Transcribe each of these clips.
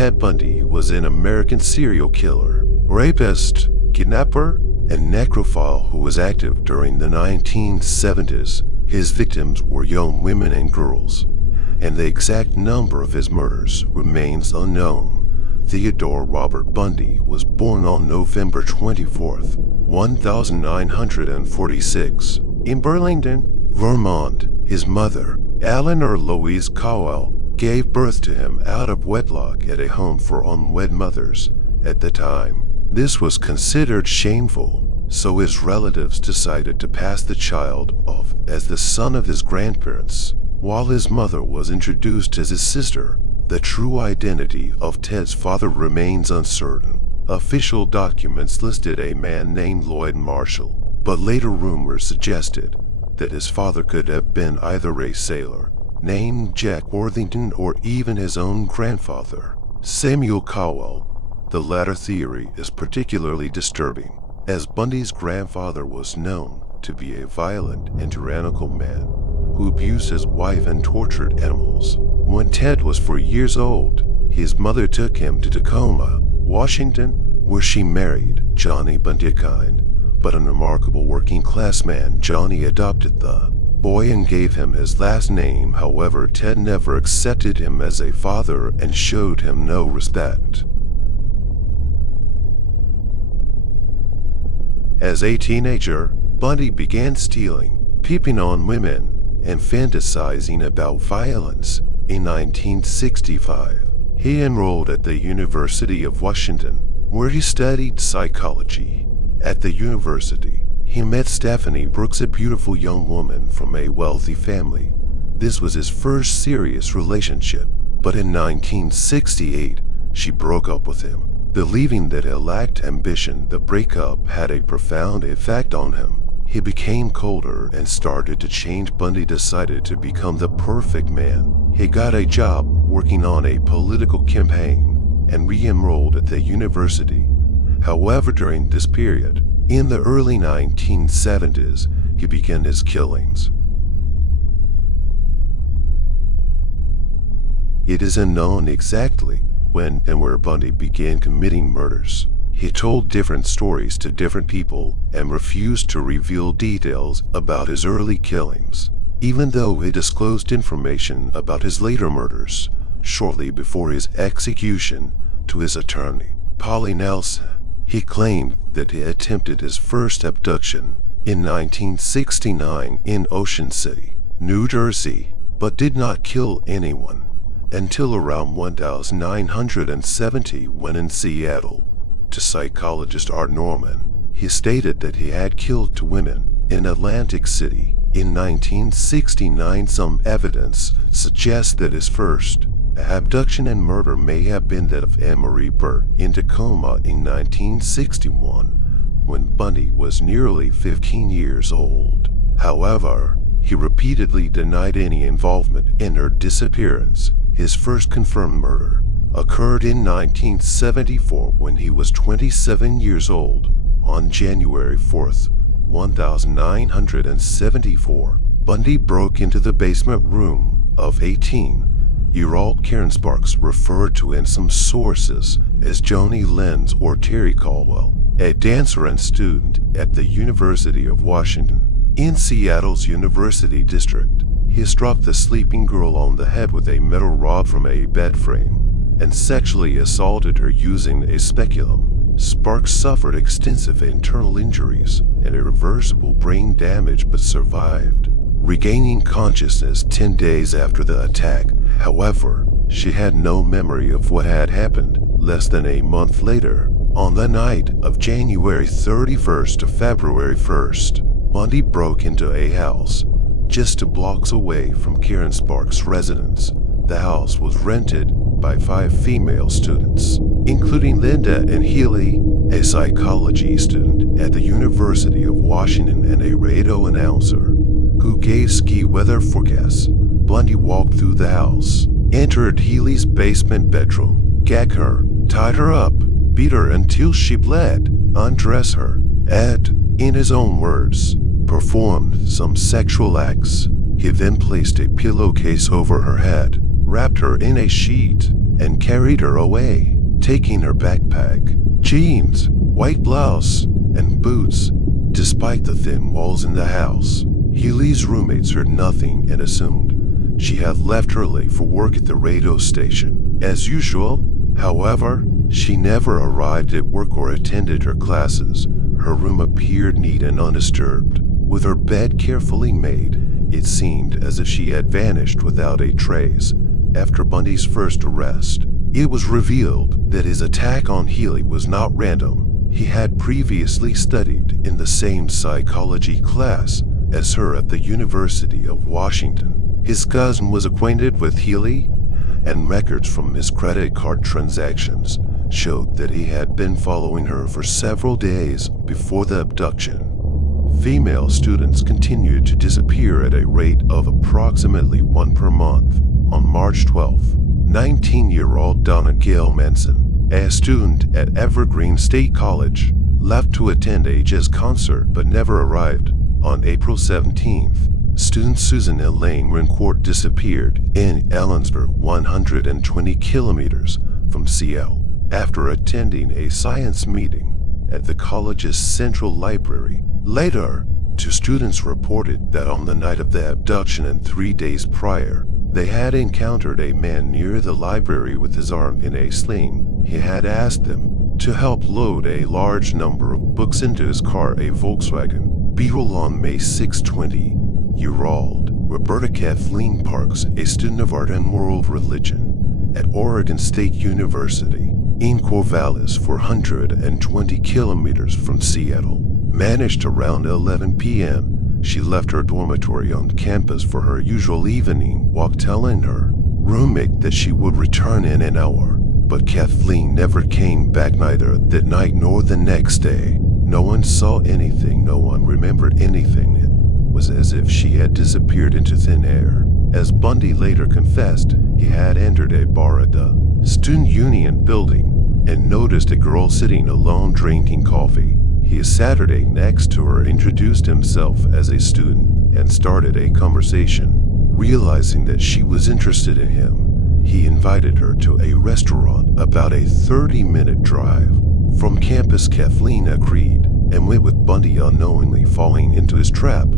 Ted Bundy was an American serial killer, rapist, kidnapper, and necrophile who was active during the 1970s. His victims were young women and girls, and the exact number of his murders remains unknown. Theodore Robert Bundy was born on November 24, 1946, in Burlington, Vermont. His mother, Eleanor Louise Cowell, gave birth to him out of wedlock at a home for unwed mothers. At the time, this was considered shameful, so his relatives decided to pass the child off as the son of his grandparents, while his mother was introduced as his sister. The true identity of Ted's father remains uncertain. Official documents listed a man named Lloyd Marshall, but later rumors suggested that his father could have been either a sailor named Jack Worthington or even his own grandfather, Samuel Cowell. The latter theory is particularly disturbing, as Bundy's grandfather was known to be a violent and tyrannical man who abused his wife and tortured animals. When Ted was 4 years old, his mother took him to Tacoma, Washington, where she married Johnny Bundy, but a remarkable working-class man. Johnny adopted the boy and gave him his last name. However, Ted never accepted him as a father and showed him no respect. As a teenager, Bundy began stealing, peeping on women, and fantasizing about violence. In 1965, he enrolled at the University of Washington, where he studied psychology. At the university, he met Stephanie Brooks, a beautiful young woman from a wealthy family. This was his first serious relationship, but in 1968, she broke up with him, believing that he lacked ambition. The breakup had a profound effect on him. He became colder and started to change. Bundy decided to become the perfect man. He got a job working on a political campaign and re-enrolled at the university. However, during this period, in the early 1970s, he began his killings. It is unknown exactly when and where Bundy began committing murders. He told different stories to different people and refused to reveal details about his early killings, even though he disclosed information about his later murders shortly before his execution to his attorney, Polly Nelson. He claimed that he attempted his first abduction in 1969 in Ocean City, New Jersey, but did not kill anyone until around 1970 when in Seattle. To psychologist Art Norman, he stated that he had killed 2 women in Atlantic City in 1969. Some evidence suggests that his first abduction and murder may have been that of Anne-Marie Burt in Tacoma in 1961, when Bundy was nearly 15 years old. However, he repeatedly denied any involvement in her disappearance. His first confirmed murder occurred in 1974 when he was 27 years old. On January 4th, 1974, Bundy broke into the basement room of 18-year-old Karen Sparks, referred to in some sources as Joni Lenz or Terry Caldwell, a dancer and student at the University of Washington. In Seattle's University District, he struck the sleeping girl on the head with a metal rod from a bed frame and sexually assaulted her using a speculum. Sparks suffered extensive internal injuries and irreversible brain damage but survived, regaining consciousness 10 days after the attack. However, she had no memory of what had happened. Less than a month later, on the night of January 31st to February 1st, Bundy broke into a house just 2 blocks away from Karen Sparks' residence. The house was rented by 5 female students, including Linda and Healy, a psychology student at the University of Washington and a radio announcer who gave ski weather forecasts. Bundy walked through the house, entered Healy's basement bedroom, gagged her, tied her up, beat her until she bled, undressed her, and, in his own words, performed some sexual acts. He then placed a pillowcase over her head, wrapped her in a sheet, and carried her away, taking her backpack, jeans, white blouse, and boots. Despite the thin walls in the house, Healy's roommates heard nothing and assumed she had left early for work at the radio station. As usual, however, she never arrived at work or attended her classes. Her room appeared neat and undisturbed. With her bed carefully made, it seemed as if she had vanished without a trace. After Bundy's first arrest, it was revealed that his attack on Healy was not random. He had previously studied in the same psychology class as her at the University of Washington. His cousin was acquainted with Healy, and records from his credit card transactions showed that he had been following her for several days before the abduction. Female students continued to disappear at a rate of approximately one per month. On March 12, 19-year-old Donna Gail Manson, a student at Evergreen State College, left to attend a jazz concert but never arrived. On April 17th, student Susan Elaine Rencourt disappeared in Ellensburg, 120 kilometers from Seattle, after attending a science meeting at the college's central library. Later, two students reported that on the night of the abduction and 3 days prior, they had encountered a man near the library with his arm in a sling. He had asked them to help load a large number of books into his car, a Volkswagen Beetle. On May 6, 20-year-old Roberta Kathleen Parks, a student of art and world religion at Oregon State University in Corvallis, 420 kilometers from Seattle, managed around 11 p.m. She left her dormitory on campus for her usual evening walk, telling her roommate that she would return in an hour. But Kathleen never came back, neither that night nor the next day. No one saw anything, no one remembered anything. It was as if she had disappeared into thin air. As Bundy later confessed, he had entered a bar at the Student Union building and noticed a girl sitting alone drinking coffee. He sat next to her, introduced himself as a student, and started a conversation. Realizing that she was interested in him, he invited her to a restaurant about a 30-minute drive from campus. Kathleen agreed and went with Bundy, unknowingly falling into his trap.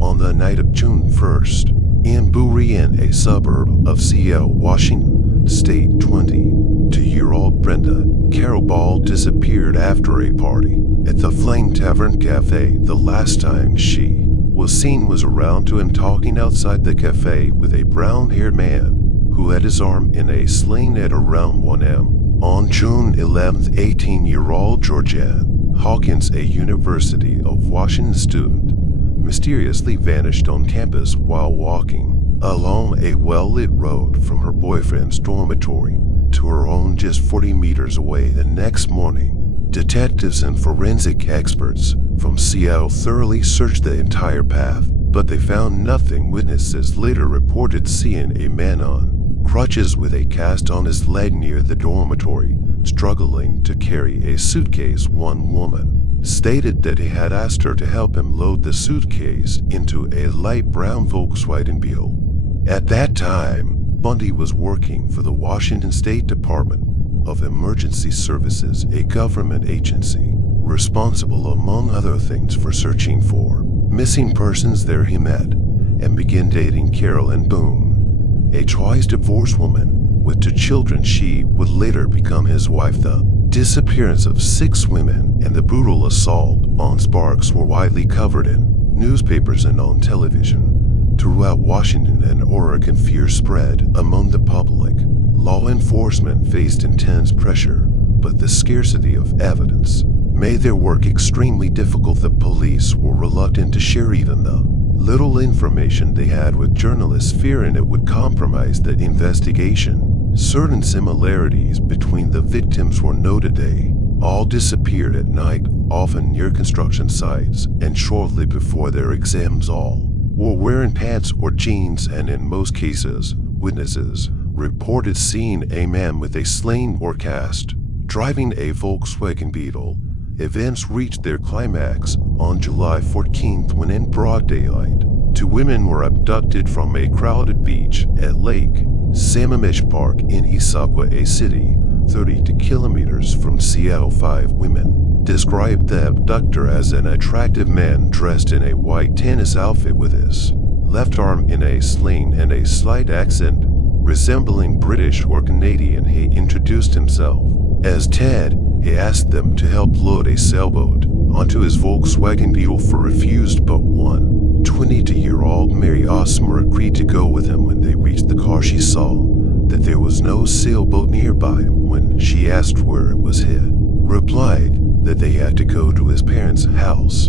On the night of June 1st, in Burien, a suburb of Seattle, Washington State, 22-year-old Brenda Carol Ball disappeared after a party at the Flame Tavern Cafe. The last time she was seen was around 2 a.m. talking outside the cafe with a brown-haired man who had his arm in a sling at around 1 a.m. On June 11th, 18-year-old Georgianne Hawkins, a University of Washington student, mysteriously vanished on campus while walking along a well-lit road from her boyfriend's dormitory to her own just 40 meters away. The next morning, detectives and forensic experts from Seattle thoroughly searched the entire path, but they found nothing. Witnesses later reported seeing a man on crutches with a cast on his leg near the dormitory, struggling to carry a suitcase. One woman stated that he had asked her to help him load the suitcase into a light brown Volkswagen Beetle. At that time, Bundy was working for the Washington State Department of Emergency Services, a government agency responsible, among other things, for searching for missing persons. There he met and began dating Carolyn Boone, a twice-divorced woman with 2 children. She would later become his wife. The disappearance of 6 women and the brutal assault on Sparks were widely covered in newspapers and on television. Throughout Washington and Oregon, fear spread among the public. Law enforcement faced intense pressure, but the scarcity of evidence made their work extremely difficult. The police were reluctant to share even the little information they had with journalists, fearing it would compromise the investigation. Certain similarities between the victims were noted. They all disappeared at night, often near construction sites, and shortly before their exams. All were wearing pants or jeans, and in most cases, witnesses reported seeing a man with a sling or cast driving a Volkswagen Beetle. Events reached their climax on July 14th when, in broad daylight, 2 women were abducted from a crowded beach at Lake Sammamish Park in Issaquah City, 32 kilometers from Seattle. 5 women described the abductor as an attractive man dressed in a white tennis outfit with his left arm in a sling and a slight accent resembling British or Canadian. He introduced himself as Ted. He asked them to help load a sailboat onto his Volkswagen Beetle for refused but one. 22-year-old Mary Osmer agreed to go with him. When they reached the car, she saw that there was no sailboat nearby. When she asked where it was hid, replied that they had to go to his parents' house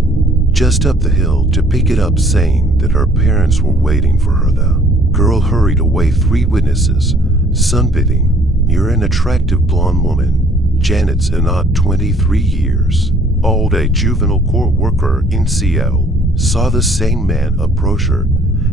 just up the hill to pick it up, saying that her parents were waiting for her. The girl hurried away. 3 witnesses sunbathing near an attractive blonde woman, Janet Zinot, 23 years old, a juvenile court worker in Seattle, saw the same man approach her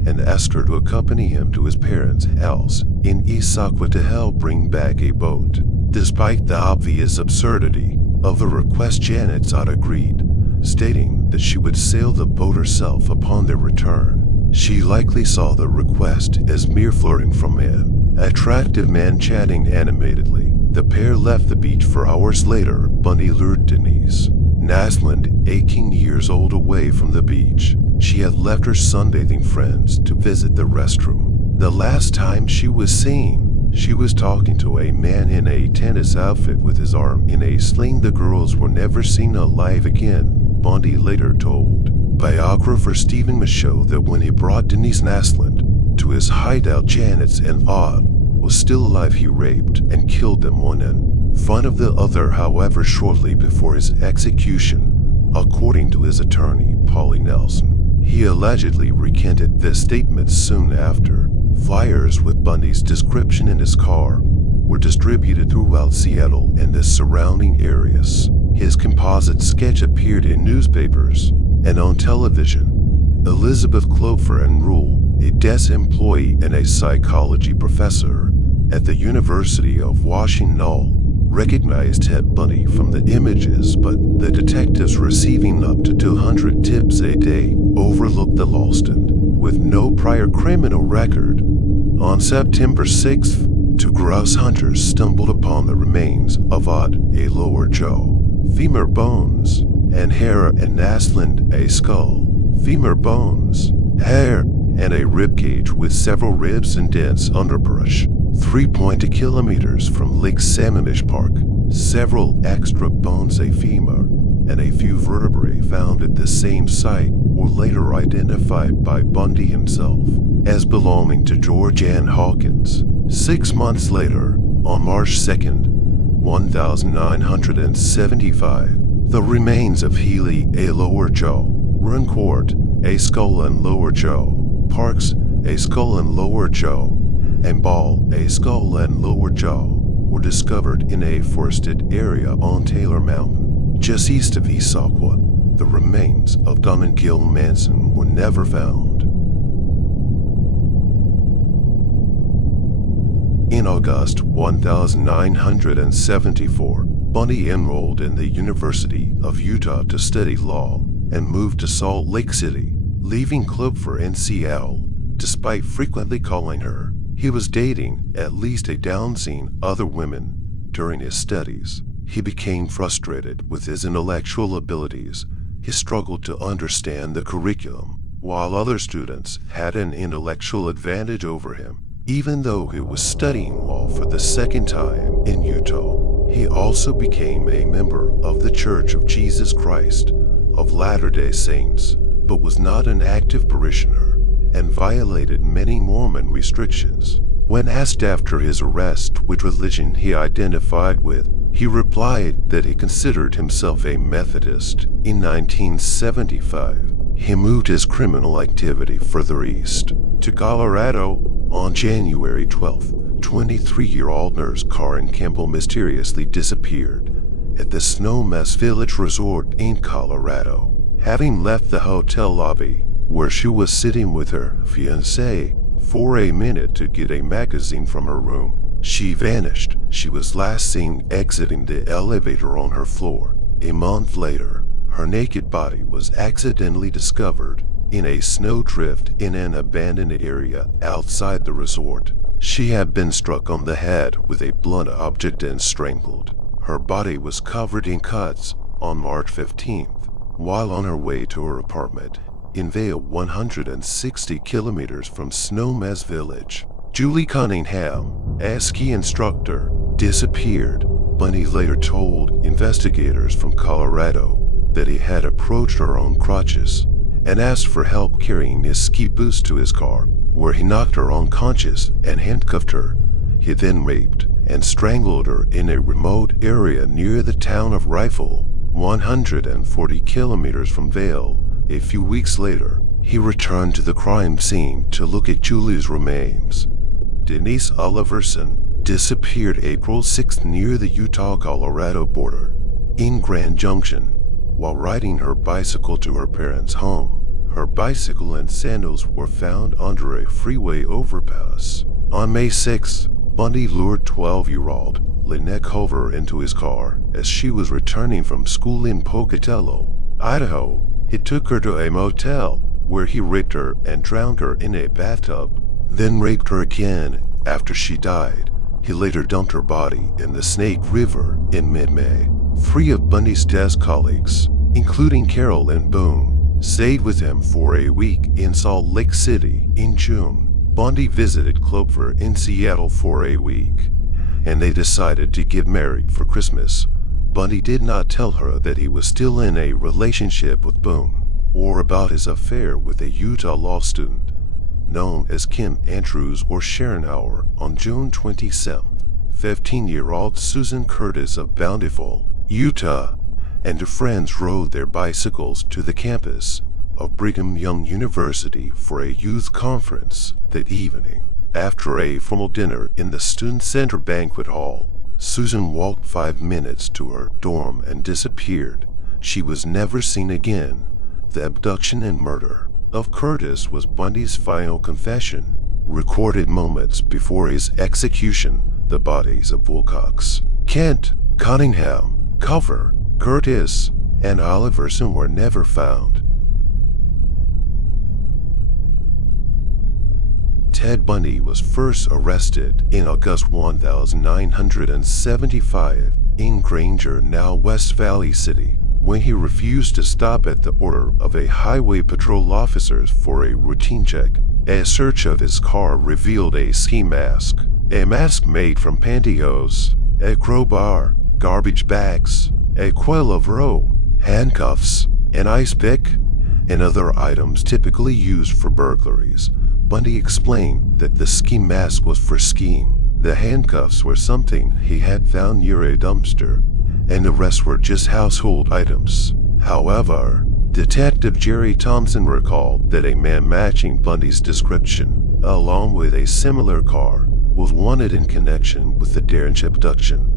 and asked her to accompany him to his parents' house in Issaquah to help bring back a boat. Despite the obvious absurdity of the request, Janet Zinot agreed, stating that she would sail the boat herself upon their return. She likely saw the request as mere flirting from an attractive man chatting animatedly. The pair left the beach for hours later. Bundy lured Denise Naslund, 18 years old, away from the beach. She had left her sunbathing friends to visit the restroom. The last time she was seen, she was talking to a man in a tennis outfit with his arm in a sling. The girls were never seen alive again, Bundy later told biographer Stephen Michaud that when he brought Denise Naslund to his hideout, Janet and Odd was still alive. He raped and killed them one in front of the other. However, shortly before his execution, according to his attorney, Polly Nelson, he allegedly recanted this statement soon after. Flyers with Bundy's description in his car were distributed throughout Seattle and the surrounding areas. His composite sketch appeared in newspapers and on television. Elizabeth Clover and Rule, a desk employee and a psychology professor at the University of Washington, recognized Ted Bundy from the images, but the detectives, receiving up to 200 tips a day, overlooked the Lawston with no prior criminal record. On September 6th, 2 grouse hunters stumbled upon the remains of Odd, a lower jaw, femur bones, and hair, and Naslund, a skull, femur bones, hair, and a ribcage with several ribs and dense underbrush. 3.2 kilometers from Lake Sammamish Park, several extra bones, a femur, and a few vertebrae found at the same site were later identified by Bundy himself as belonging to George Ann Hawkins. 6 months later, on March 2nd, 1975, the remains of Healy, a lower jaw, Runcourt, a skull and lower jaw, Parks, a skull and lower jaw, and Ball, a skull and lower jaw, were discovered in a forested area on Taylor Mountain, just east of Issaquah. The remains of Don and Gil Manson were never found. In August 1974, Bundy enrolled in the University of Utah to study law and moved to Salt Lake City, leaving Clover in Seattle. Despite frequently calling her, he was dating at least a dozen other women during his studies. He became frustrated with his intellectual abilities. He struggled to understand the curriculum, while other students had an intellectual advantage over him. Even though he was studying law for the second time in Utah, he also became a member of the Church of Jesus Christ of Latter-day Saints, but was not an active parishioner and violated many Mormon restrictions. When asked after his arrest which religion he identified with, he replied that he considered himself a Methodist. In 1975, he moved his criminal activity further east to Colorado. On January 12th, 23-year-old nurse Karen Campbell mysteriously disappeared at the Snowmass Village Resort in Colorado, having left the hotel lobby where she was sitting with her fiancé for a minute to get a magazine from her room. She vanished. She was last seen exiting the elevator on her floor. A month later, her naked body was accidentally discovered in a snowdrift in an abandoned area outside the resort. She had been struck on the head with a blunt object and strangled. Her body was covered in cuts on March 15th, while on her way to her apartment in Vale, 160 kilometers from Snowmass Village. Julie Cunningham, a ski instructor, disappeared. Bundy later told investigators from Colorado that he had approached her on crutches and asked for help carrying his ski boots to his car, where he knocked her unconscious and handcuffed her. He then raped and strangled her in a remote area near the town of Rifle, 140 kilometers from Vale. A few weeks later, he returned to the crime scene to look at Julie's remains. Denise Oliverson disappeared April 6th near the Utah-Colorado border in Grand Junction while riding her bicycle to her parents' home. Her bicycle and sandals were found under a freeway overpass. On May 6th, Bundy lured 12-year-old Lynette Culver into his car as she was returning from school in Pocatello, Idaho. He took her to a motel where he raped her and drowned her in a bathtub, then raped her again after she died. He later dumped her body in the Snake River in mid-May. Three of Bundy's desk colleagues, including Carol and Boone, stayed with him for a week in Salt Lake City in June. Bundy visited Clover in Seattle for a week, and they decided to get married for Christmas. Bundy did not tell her that he was still in a relationship with Boone or about his affair with a Utah law student known as Kim Andrews or Sharonauer. On June 27th, 15-year-old Susan Curtis of Bountiful, Utah, and her friends rode their bicycles to the campus of Brigham Young University for a youth conference that evening. After a formal dinner in the Student Center banquet hall, Susan walked 5 minutes to her dorm and disappeared. She was never seen again. The abduction and murder of Curtis was Bundy's final confession, recorded moments before his execution. The bodies of Wilcox, Kent, Cunningham, Culver, Curtis, and Oliverson were never found. Ted Bundy was first arrested in August 1975 in Granger, now West Valley City, when he refused to stop at the order of a highway patrol officers for a routine check. A search of his car revealed a ski mask, a mask made from pantyhose, a crowbar, garbage bags, a coil of rope, handcuffs, an ice pick, and other items typically used for burglaries. Bundy explained that the ski mask was for skiing, the handcuffs were something he had found near a dumpster, and the rest were just household items. However, Detective Jerry Thompson recalled that a man matching Bundy's description, along with a similar car, was wanted in connection with the Derringer abduction.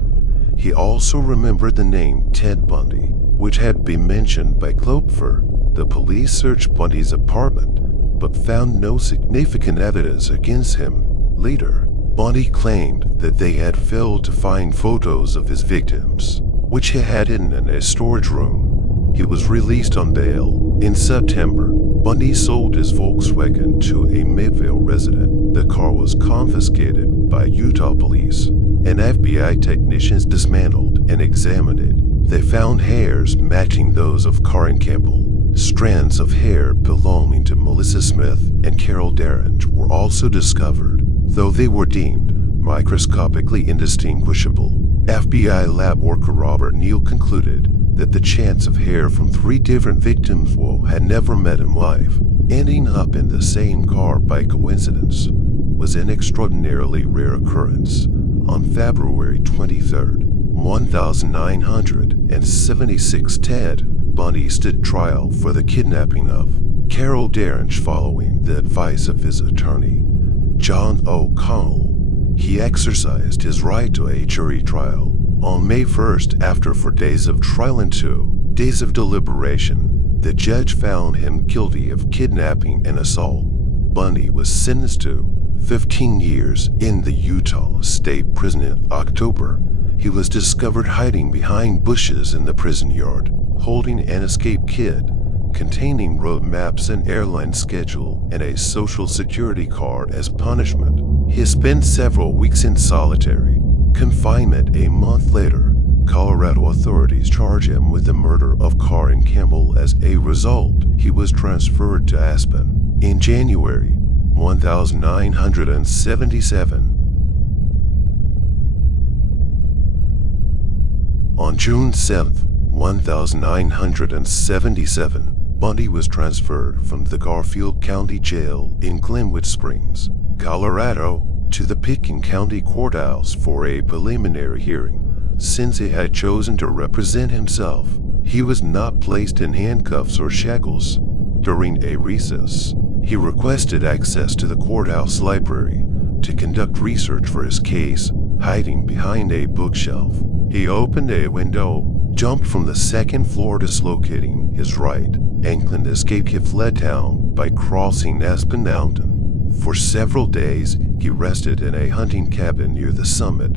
He also remembered the name Ted Bundy, which had been mentioned by Clover. The police searched Bundy's apartment, but found no significant evidence against him. Later, Bundy claimed that they had failed to find photos of his victims, which he had hidden in a storage room. He was released on bail. In September, Bundy sold his Volkswagen to a Midvale resident. The car was confiscated by Utah police, and FBI technicians dismantled and examined it. They found hairs matching those of Karen Campbell. Strands of hair belonging to Melissa Smith and Carol Derringer were also discovered, though they were deemed microscopically indistinguishable. FBI lab worker Robert Neal concluded that the chance of hair from 3 different victims who had never met in life ending up in the same car by coincidence was an extraordinarily rare occurrence. On February 23rd, 1976, Ted Bundy stood trial for the kidnapping of Carol Derringer following the advice of his attorney, John O'Connell. He exercised his right to a jury trial. On May 1st, after 4 days of trial and 2 days of deliberation, the judge found him guilty of kidnapping and assault. Bundy was sentenced to 15 years in the Utah State Prison. In October, he was discovered hiding behind bushes in the prison yard, holding an escape kit containing road maps and airline schedule and a social security card as punishment. He spent several weeks in solitary confinement. A month later, Colorado authorities charged him with the murder of Carr and Campbell. As a result, he was transferred to Aspen. In January 1977, on June 7, 1977, Bundy was transferred from the Garfield County Jail in Glenwood Springs, Colorado, to the Pitkin County Courthouse for a preliminary hearing. Since he had chosen to represent himself, he was not placed in handcuffs or shackles. During a recess, he requested access to the courthouse library to conduct research for his case, hiding behind a bookshelf. He opened a window, jumped from the second floor, dislocating his right ankle, and escaped. He fled town by crossing Aspen Mountain. For several days, he rested in a hunting cabin near the summit.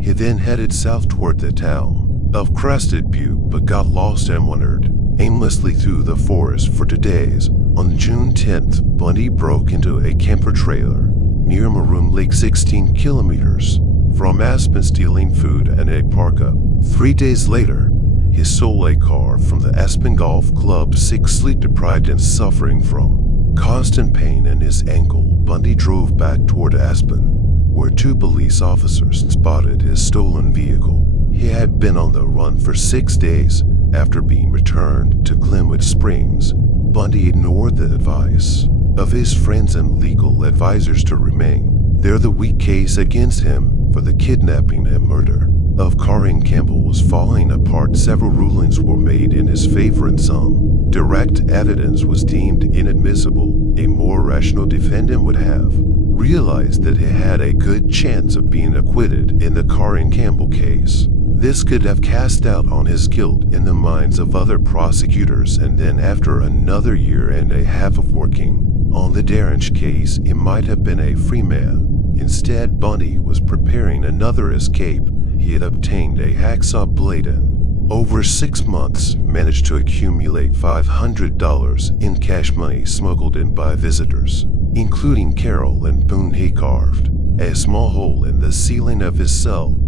He then headed south toward the town of Crested Butte, but got lost and wandered aimlessly through the forest for 2 days. On June 10th, Bundy broke into a camper trailer near Maroon Lake, 16 kilometers from Aspen, stealing food and a parka. 3 days later, he stole a car from the Aspen Golf Club. Sick, sleep-deprived, and suffering from constant pain in his ankle, Bundy drove back toward Aspen, where 2 police officers spotted his stolen vehicle. He had been on the run for 6 days. After being returned to Glenwood Springs, Bundy ignored the advice of his friends and legal advisors to remain there. The weak case against him for the kidnapping and murder of Carr and Campbell was falling apart. Several rulings were made in his favor, and some direct evidence was deemed inadmissible. A more rational defendant would have realized that he had a good chance of being acquitted in the Carr and Campbell case. This could have cast doubt on his guilt in the minds of other prosecutors, and then after another year and a half of working on the Derringe case, he might have been a free man. Instead, Bundy was preparing another escape. He had obtained a hacksaw blade and, over 6 months, managed to accumulate $500 in cash money smuggled in by visitors, including Carol and Boone. He carved a small hole in the ceiling of his cell.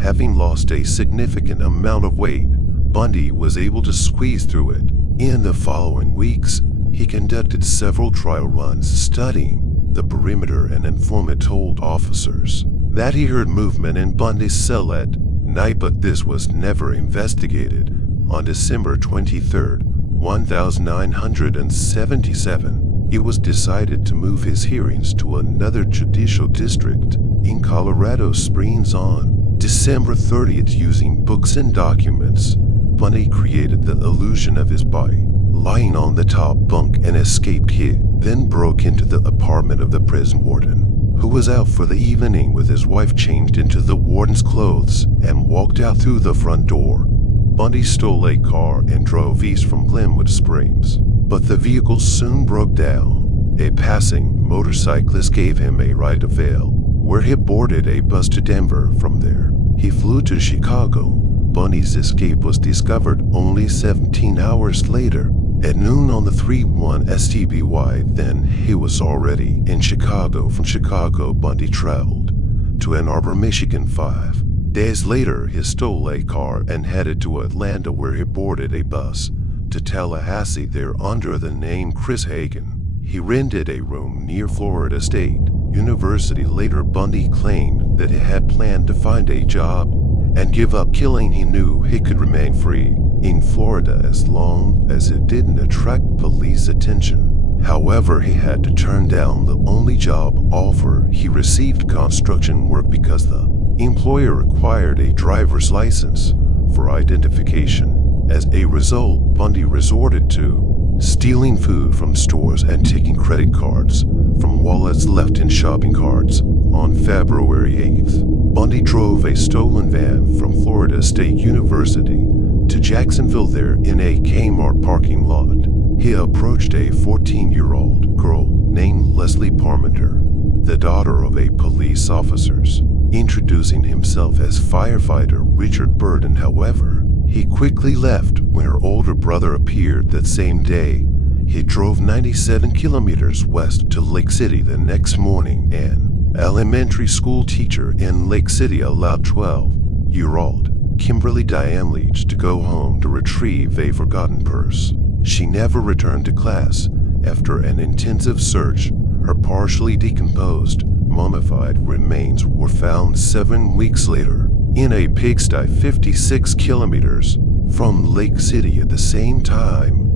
Having lost a significant amount of weight, Bundy was able to squeeze through it. In the following weeks, he conducted several trial runs studying the perimeter. An informant told officers that he heard movement in Bundy's cell at night, but this was never investigated. On December 23, 1977, it was decided to move his hearings to another judicial district in Colorado Springs. On December 30th, using books and documents, Bundy created the illusion of his body lying on the top bunk and escaped. He then broke into the apartment of the prison warden, who was out for the evening with his wife, changed into the warden's clothes, and walked out through the front door. Bundy stole a car and drove east from Glenwood Springs, but the vehicle soon broke down. A passing motorcyclist gave him a ride to Vail, where he boarded a bus to Denver. From there, he flew to Chicago. Bundy's escape was discovered only 17 hours later. At noon on the 3-1 STBY, then he was already in Chicago. From Chicago, Bundy traveled to Ann Arbor, Michigan. 5 days later, he stole a car and headed to Atlanta, where he boarded a bus to Tallahassee. There, under the name Chris Hagen, he rented a room near Florida State University. Later, Bundy claimed that he had planned to find a job and give up killing. He knew he could remain free in Florida as long as it didn't attract police attention. However, he had to turn down the only job offer he received, construction work, because the employer required a driver's license for identification. As a result, Bundy resorted to stealing food from stores and taking credit cards from wallets left in shopping carts. On February 8th, Bundy drove a stolen van from Florida State University to Jacksonville. There, in a Kmart parking lot, he approached a 14-year-old girl named Leslie Parmenter, the daughter of a police officer, introducing himself as firefighter Richard Burden. However, he quickly left when her older brother appeared. That same day, he drove 97 kilometers west to Lake City the next morning and elementary school teacher in Lake City allowed 12-year-old Kimberly Diane Leach to go home to retrieve a forgotten purse. She never returned to class. After an intensive search, her partially decomposed, mummified remains were found 7 weeks later in a pigsty 56 kilometers from Lake City. At the same time,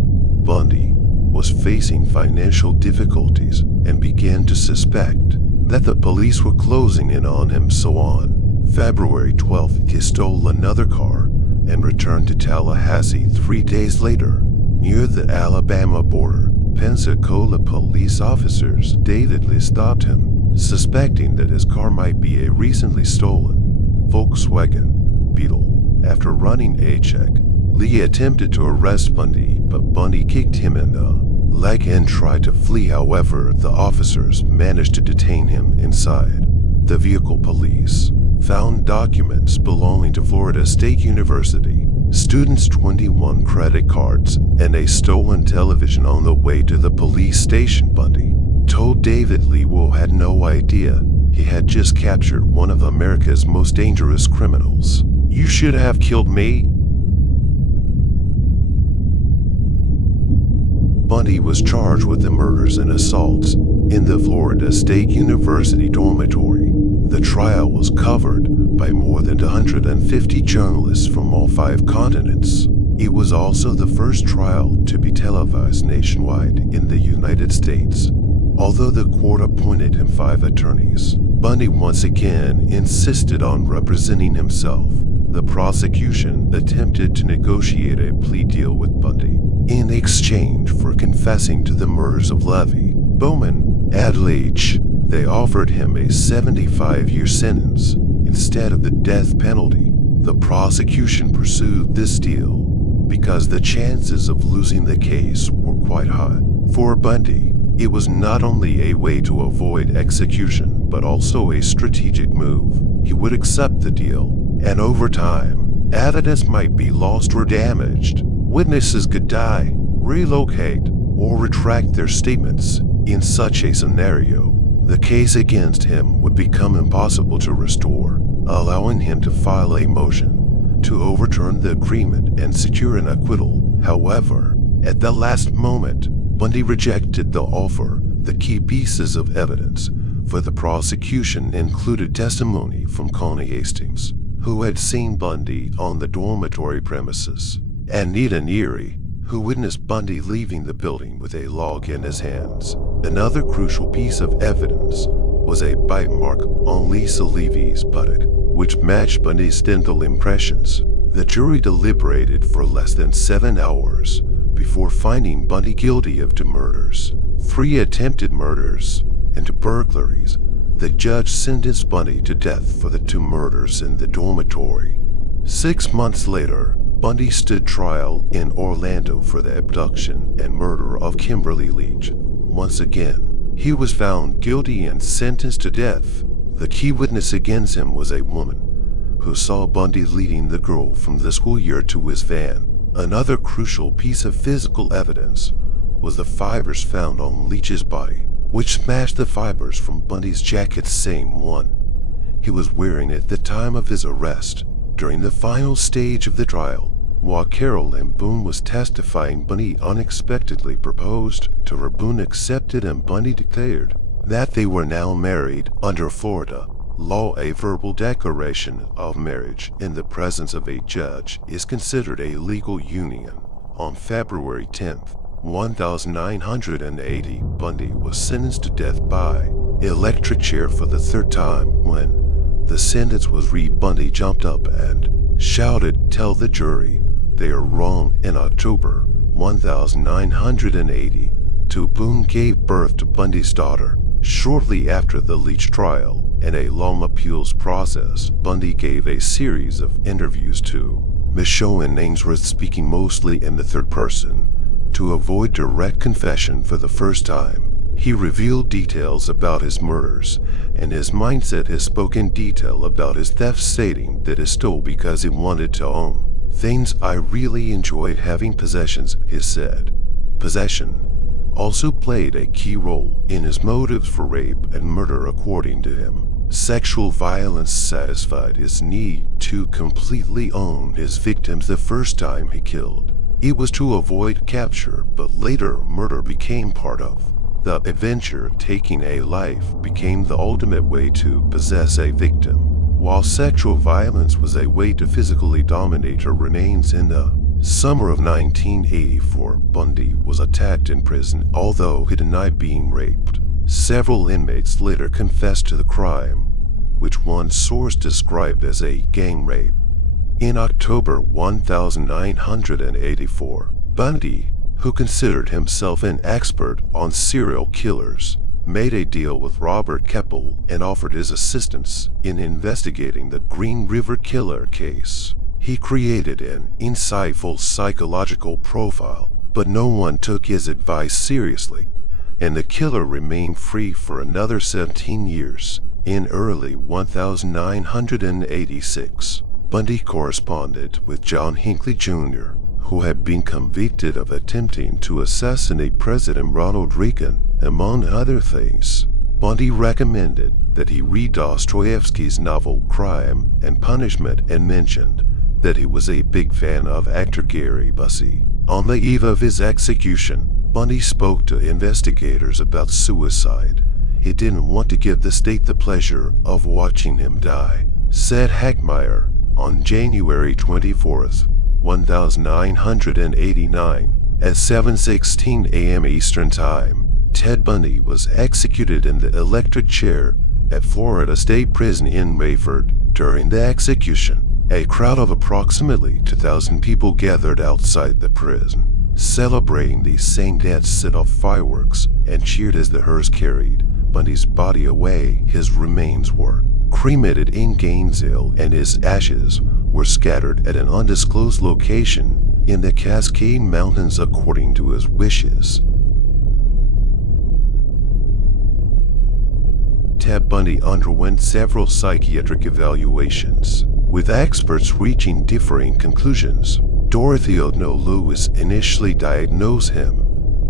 Bundy was facing financial difficulties and began to suspect that the police were closing in on him. So on February 12th, he stole another car and returned to Tallahassee 3 days later. Near the Alabama border, Pensacola police officers David stopped him, suspecting that his car might be a recently stolen Volkswagen Beetle. After running a check, Lee attempted to arrest Bundy, but Bundy kicked him in the leg and tried to flee. However, the officers managed to detain him inside the vehicle. Police found documents belonging to Florida State University students, 21 credit cards, and a stolen television. On the way to the police station, Bundy told David Lee had no idea he had just captured one of America's most dangerous criminals. "You should have killed me." Bundy was charged with the murders and assaults in the Florida State University dormitory. The trial was covered by more than 150 journalists from all 5 continents. It was also the first trial to be televised nationwide in the United States. Although the court appointed him 5 attorneys, Bundy once again insisted on representing himself. The prosecution attempted to negotiate a plea deal with Bundy in exchange for confessing to the murders of Levy, Bowman, and Leach. They offered him a 75-year sentence instead of the death penalty. The prosecution pursued this deal because the chances of losing the case were quite high. For Bundy, it was not only a way to avoid execution, but also a strategic move. He would accept the deal, and over time, evidence might be lost or damaged. Witnesses could die, relocate, or retract their statements. In such a scenario, the case against him would become impossible to restore, allowing him to file a motion to overturn the agreement and secure an acquittal. However, at the last moment, Bundy rejected the offer. The key pieces of evidence for the prosecution included testimony from Connie Hastings, who had seen Bundy on the dormitory premises, and Nita Neary, who witnessed Bundy leaving the building with a log in his hands. Another crucial piece of evidence was a bite mark on Lisa Levy's buttock, which matched Bundy's dental impressions. The jury deliberated for less than 7 hours before finding Bundy guilty of 2 murders, 3 attempted murders, and 2 burglaries. The judge sentenced Bundy to death for the 2 murders in the dormitory. 6 months later, Bundy stood trial in Orlando for the abduction and murder of Kimberly Leach. Once again, he was found guilty and sentenced to death. The key witness against him was a woman who saw Bundy leading the girl from the schoolyard to his van. Another crucial piece of physical evidence was the fibers found on Leach's body, which matched the fibers from Bundy's jacket, same one he was wearing at the time of his arrest. During the final stage of the trial, while Carol and Boone was testifying, Bundy unexpectedly proposed to her. Boone accepted, and Bundy declared that they were now married. Under Florida law, a verbal declaration of marriage in the presence of a judge is considered a legal union. On February 10th, 1980, Bundy was sentenced to death by electric chair for the 3rd time. When the sentence was read, Bundy jumped up and shouted, "Tell the jury they are wrong." In October 1982, Boone gave birth to Bundy's daughter. Shortly after the Leach trial and a long appeals process, Bundy gave a series of interviews to Michaud and Ainsworth, speaking mostly in the 3rd person to avoid direct confession. For the first time, he revealed details about his murders and his mindset. He spoke in detail about his theft, stating that he stole because he wanted to own things. "I really enjoyed having possessions," he said. "Possession also played a key role in his motives for rape and murder. According to him, sexual violence satisfied his need to completely own his victims the first time he killed. It was to avoid capture, but later murder became part of the adventure. Taking a life became the ultimate way to possess a victim, while sexual violence was a way to physically dominate her. Remains in the summer of 1984, Bundy was attacked in prison, although he denied being raped. Several inmates later confessed to the crime, which one source described as a gang rape. In October 1984, Bundy, who considered himself an expert on serial killers, made a deal with Robert Keppel and offered his assistance in investigating the Green River Killer case. He created an insightful psychological profile, but no one took his advice seriously, and the killer remained free for another 17 years. In early 1986, Bundy corresponded with John Hinckley Jr., who had been convicted of attempting to assassinate President Ronald Reagan, among other things. Bundy recommended that he read Dostoevsky's novel Crime and Punishment and mentioned that he was a big fan of actor Gary Busey. On the eve of his execution, Bundy spoke to investigators about suicide. He didn't want to give the state the pleasure of watching him die, said Hackmeyer. On January 24, 1989, at 7:16 a.m. Eastern Time, Ted Bundy was executed in the electric chair at Florida State Prison in Rayford. During the execution, a crowd of approximately 2,000 people gathered outside the prison, celebrating the same death, set off fireworks, and cheered as the hearse carried Bundy's body away. His remains were cremated in Gainesville, and his ashes were scattered at an undisclosed location in the Cascade Mountains according to his wishes. Ted Bundy underwent several psychiatric evaluations, with experts reaching differing conclusions. Dorothy O'Donnell Lewis initially diagnosed him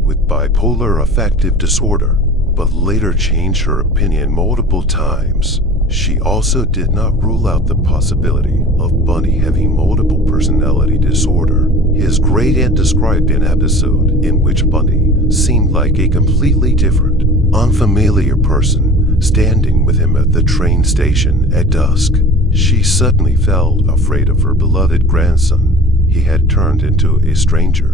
with bipolar affective disorder, but later changed her opinion multiple times. She also did not rule out the possibility of Bundy having multiple personality disorder. His great aunt described an episode in which Bundy seemed like a completely different, unfamiliar person standing with him at the train station at dusk. She suddenly felt afraid of her beloved grandson. He had turned into a stranger.